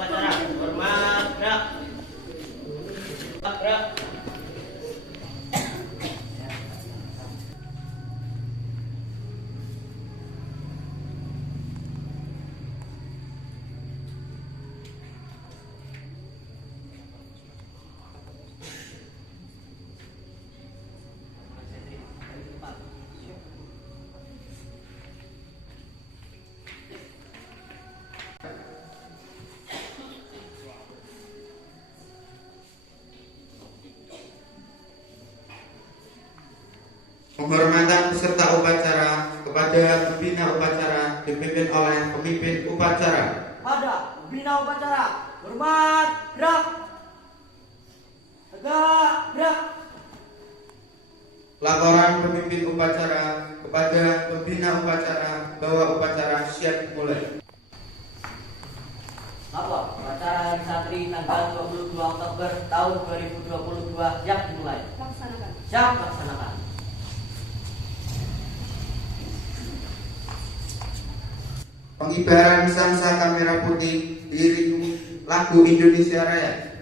upacara. Hormat, gerak. Gerak. Penghormatan peserta upacara kepada pembina upacara dipimpin oleh pemimpin upacara. Pada pembina upacara, hormat, gerak. Tegak, gerak. Laporan pemimpin upacara kepada pembina upacara bahwa upacara siap dimulai. Lapor, upacara hari Satri tanggal 22 Oktober tahun 2022 siap dimulai. Laksanakan. Siap laksanakan. Pengibaran sang-saka merah putih diiringi lagu Indonesia Raya.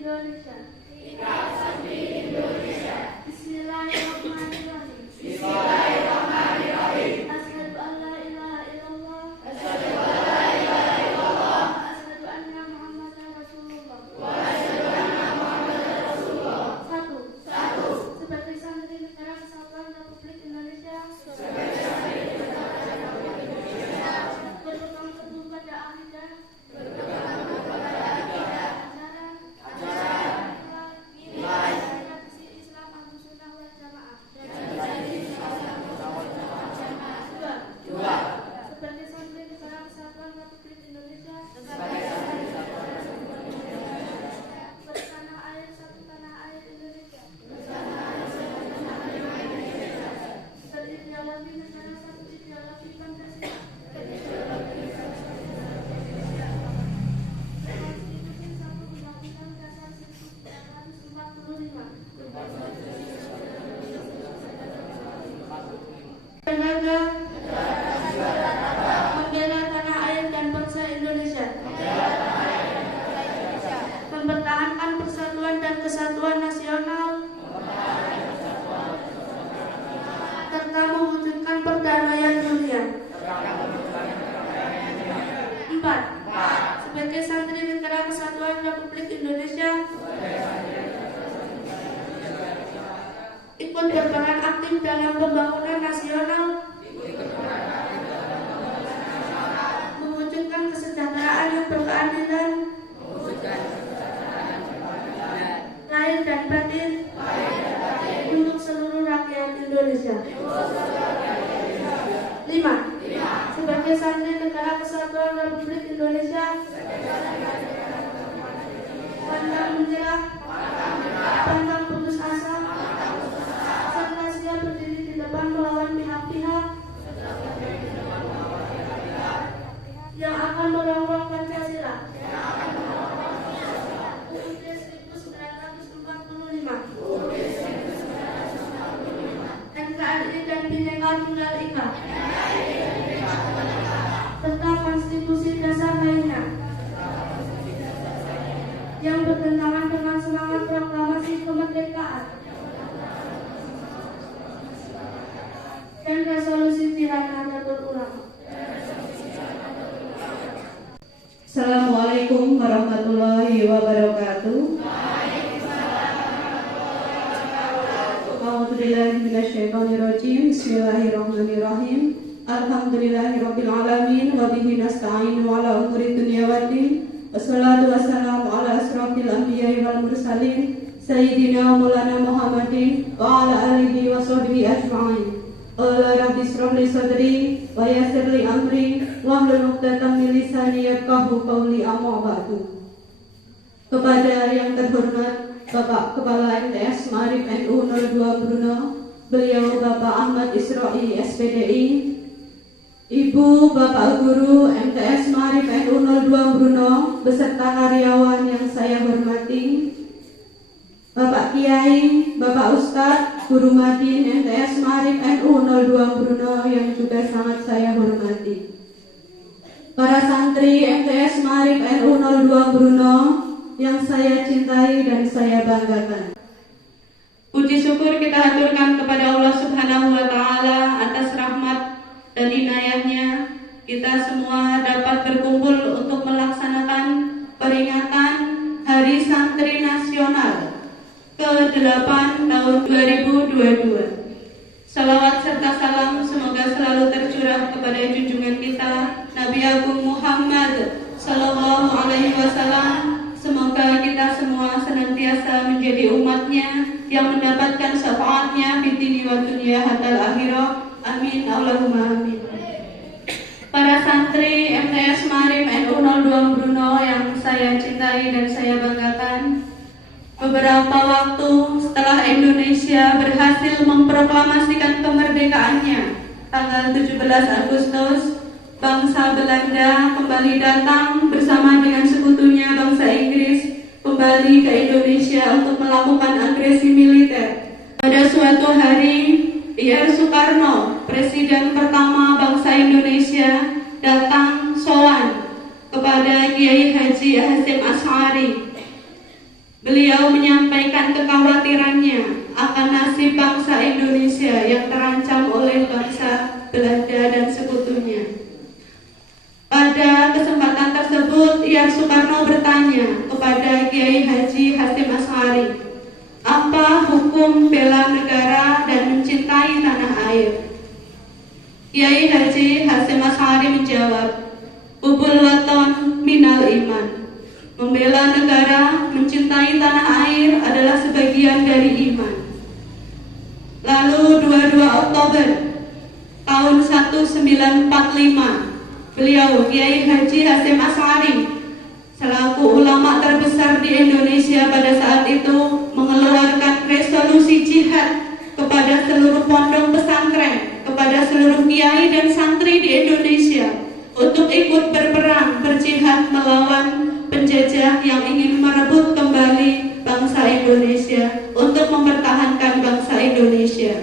Indonesia. Indonesia. Bismillahirrahmanirrahim. Asyhadu an la ilaha illallah. Asyhadu anna Muhammadar Rasulullah. Satu. Sebagai santri negara kesatuan Republik Indonesia. Berpegang teguh pada akidah. Tenaga dalam pembangunan nasional, mewujudkan kesejahteraan yang berkeadilan, lahir dan batin, untuk seluruh rakyat Indonesia. 5. Sebagai santri Negara Kesatuan Republik Indonesia, pantang menyerah, pantang putus asa, serta siap berdiri di depan melawan pihak-pihak yang akan merongrong Pancasila. UUD 1945, NKRI dan Bhinneka Tunggal Ika, serta konstitusi dasar lainnya yang bertentangan dengan semangat proklamasi kemerdekaan dan resolusi Tirana Nahdlatul Ulama. Assalamualaikum warahmatullahi wabarakatuh. A'udzubillahi minasyaitonirrajim. Bismillahirrahmanirrahim. Alhamdulillahirabbil alamin wa bihi nasta'inu ala umuri dunya waddin. Wassalatu wassalamu ala asrofil anbiya'i wal mursalin sayyidina maulana Muhammadin wa ala alihi wa sahbihi ajma'in. Qala rabbi ishrah li sadri wa yassir li amri wahlul 'uqdatam min lisani yafqahu qawli, amma ba'du. Kepada yang terhormat Bapak Kepala MTS Ma'arif NU 02 Bruno, beliau Bapak Ahmad Isroi SPDI, Ibu Bapak Guru MTS Ma'arif NU 02 Bruno beserta karyawan yang saya hormati, Bapak Kiai, Bapak Ustadz, Guru Madin MTS Ma'arif NU 02 Bruno yang juga sangat saya hormati, para santri MTS Ma'arif NU 02 Bruno yang saya cintai dan saya banggakan. Puji syukur kita haturkan kepada Allah Subhanahu wa Ta'ala atas rahmat dan inayahnya kita semua dapat berkumpul untuk melaksanakan peringatan Hari Santri Nasional ke-8 tahun 2022. Salawat serta salam semoga selalu tercurah kepada junjungan kita Nabi Agung Muhammad Sallallahu Alaihi Wasallam. Semoga kita semua senantiasa menjadi umatnya yang mendapatkan syafaatnya di dini wa dunia hatta akhirah. Amin Allahumma amin. Para santri MTS Ma'arif NU 02 Bruno yang saya cintai dan saya banggakan, beberapa waktu setelah Indonesia berhasil memproklamasikan kemerdekaannya tanggal 17 Agustus, bangsa Belanda kembali datang bersama dengan sekutunya bangsa Inggris kembali ke Indonesia untuk melakukan agresi militer. Pada suatu hari, Ir Soekarno, Presiden pertama bangsa Indonesia, datang sowan kepada Kiai Haji Hasyim Asy'ari. Beliau menyampaikan kekhawatirannya akan nasib bangsa Indonesia yang terancam oleh bangsa Belanda dan sekutunya. Pada kesempatan tersebut, Ir Soekarno bertanya kepada Kiai Haji Hasyim Asy'ari, apa hukum bela negara dan mencintai tanah air? Kiai Haji Hasyim Asy'ari menjawab, hubul waton minal iman. Membela negara, mencintai tanah air adalah sebagian dari iman. Lalu 22 Oktober tahun 1945, beliau Kiai Haji Hasyim Asy'ari selaku ulama terbesar di Indonesia pada saat itu mengeluarkan resolusi jihad kepada seluruh pondok pesantren, kepada seluruh kiai dan santri di Indonesia untuk ikut berperang berjihad melawan penjajah yang ingin merebut kembali bangsa Indonesia untuk mempertahankan bangsa Indonesia.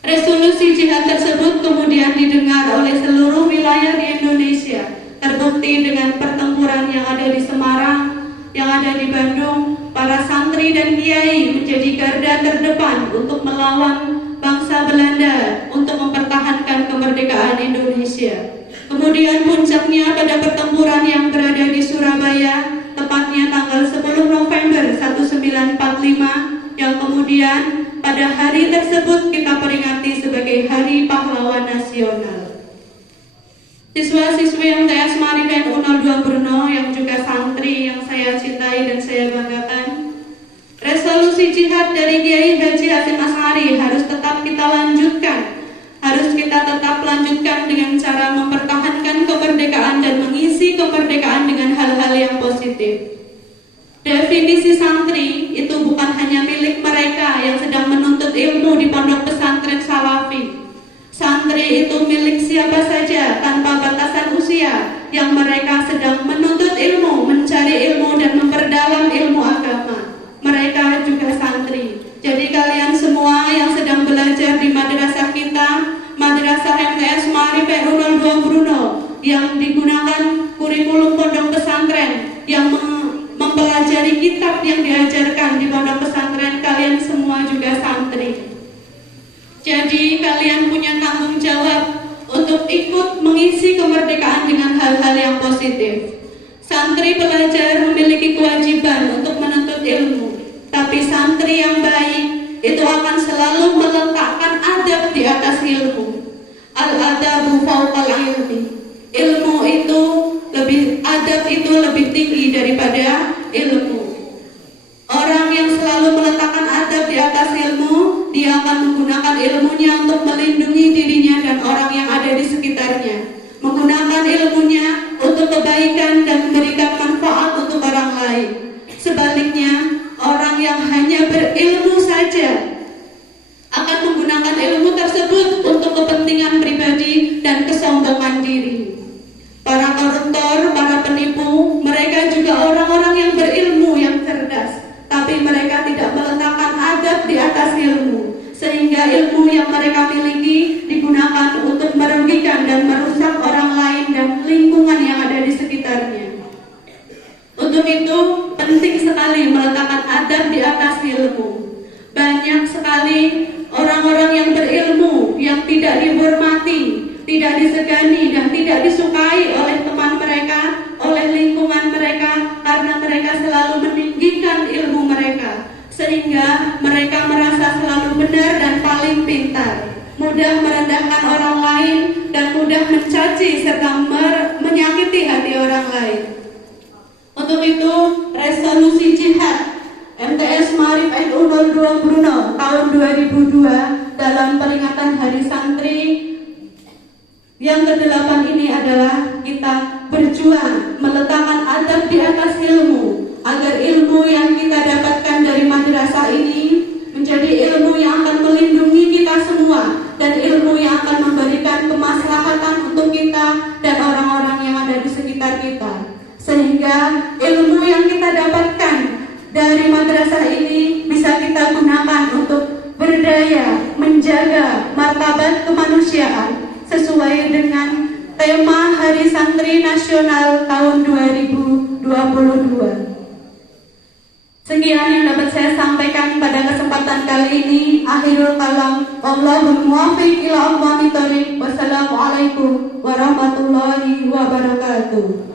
Resolusi jihad tersebut kemudian didengar oleh seluruh wilayah di Indonesia, terbukti dengan pertempuran yang ada di Semarang, yang ada di Bandung. Para santri dan kiai menjadi garda terdepan untuk melawan bangsa Belanda untuk mempertahankan kemerdekaan Indonesia. Kemudian puncaknya pada pertempuran yang berada di Surabaya, tepatnya tanggal 10 November 1945, yang kemudian pada pada hari tersebut kita peringati sebagai Hari Pahlawan Nasional. Siswa-siswi yang saya Maripen 02 Brno yang juga santri yang saya cintai dan saya banggakan, resolusi jihad dari Kiai Haji Hasyim Asy'ari harus tetap kita lanjutkan. Harus kita tetap lanjutkan dengan cara mempertahankan kemerdekaan dan mengisi kemerdekaan dengan hal-hal yang positif. Definisi santri itu bukan hanya milik mereka yang sedang menuntut ilmu di pondok pesantren Salafi. Santri itu milik siapa saja tanpa batasan usia yang mereka sedang menuntut ilmu, mencari ilmu dan memperdalam ilmu agama. Mereka juga santri. Jadi kalian semua yang sedang belajar di madrasah kita, Madrasah MTS Maripen 02 Brno, yang digunakan kurikulum pondok pesantren, yang mempelajari kitab yang diajarkan di pondok pesantren, kalian semua juga santri. Jadi kalian punya tanggung jawab untuk ikut mengisi kemerdekaan dengan hal-hal yang positif. Santri pelajar memiliki kewajiban untuk menuntut ilmu, tapi santri yang baik itu akan selalu meletakkan adab di atas ilmu. Al-adabu fawqal ilmi. Ilmu itu adab itu lebih tinggi daripada ilmu. Orang yang selalu meletakkan adab di atas ilmu, dia akan menggunakan ilmunya untuk melindungi dirinya dan orang yang ada di sekitarnya. Menggunakan ilmunya untuk kebaikan dan memberikan manfaat untuk orang lain. Sebaliknya, orang yang hanya berilmu saja akan menggunakan ilmu tersebut untuk kepentingan pribadi dan kesombongan diri. Para koruptor, para penipu, mereka juga orang-orang yang berilmu, yang cerdas, tapi mereka tidak meletakkan adab di atas ilmu, sehingga ilmu yang mereka miliki digunakan untuk merugikan dan merusak orang lain dan lingkungan yang ada di sekitarnya. Untuk itu penting sekali meletakkan adab di atas ilmu. Banyak sekali orang-orang yang berilmu yang tidak dihormati, tidak disegani dan tidak disukai oleh teman mereka, oleh lingkungan mereka, karena mereka selalu meninggikan ilmu mereka, sehingga mereka merasa selalu benar dan paling pintar, mudah merendahkan orang lain dan mudah mencaci serta menyakiti hati orang lain. Untuk itu, resolusi jihad MTS Maripen 02 Brno tahun 2002 dalam peringatan Hari Santri yang ke-8 ini adalah kita berjuang meletakkan adab di atas ilmu, agar ilmu yang kita dapatkan dari madrasah ini menjadi ilmu yang akan melindungi kita semua dan ilmu yang akan memberikan kemaslahatan untuk kita dan orang-orang yang ada di sekitar kita, sehingga ilmu yang kita dapatkan dari madrasah ini bisa kita gunakan untuk berdaya menjaga martabat kemanusiaan sesuai dengan tema Hari Santri Nasional tahun 2022. Sekian yang dapat saya sampaikan pada kesempatan kali ini. Akhirul kalam, wallahul muwaffiq ila aqwamit thoriq. Wassalamualaikum warahmatullahi wabarakatuh.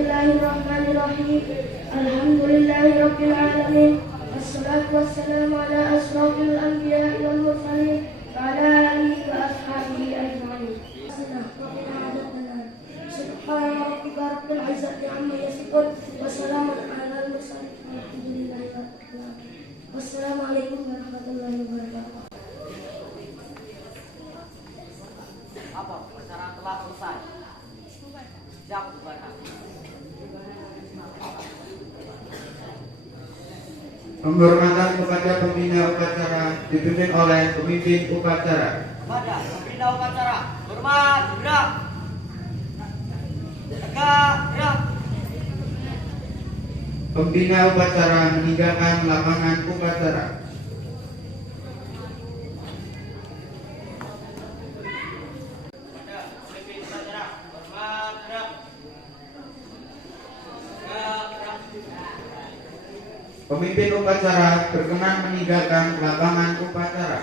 Bismillahirrahmanirrahim. Alhamdulillahirabbil alamin. Wassalatu wassalamu ala asrofil anbiya'i wal mursalin wa ala alihi wa ashabihi ajma'in. Subhana rabbika rabbil izzati amma yasifun wa salamun alal mursalin walhamdulillahi rabbil alamin. Wassalamualaikum warahmatullahi wabarakatuh. Apa? Upacara telah selesai. Siap bubarkan. Penghormatan kepada pembina upacara dipimpin oleh pemimpin upacara. Kepada pembina upacara, hormat, gerak. Tegak, gerak. Pembina upacara meninggalkan lapangan upacara. Kepada pemimpin upacara, hormat, gerak. Gerak. Pemimpin upacara berkenan meninggalkan lapangan upacara.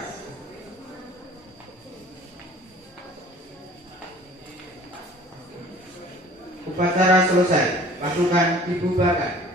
Upacara selesai, pasukan dibubarkan.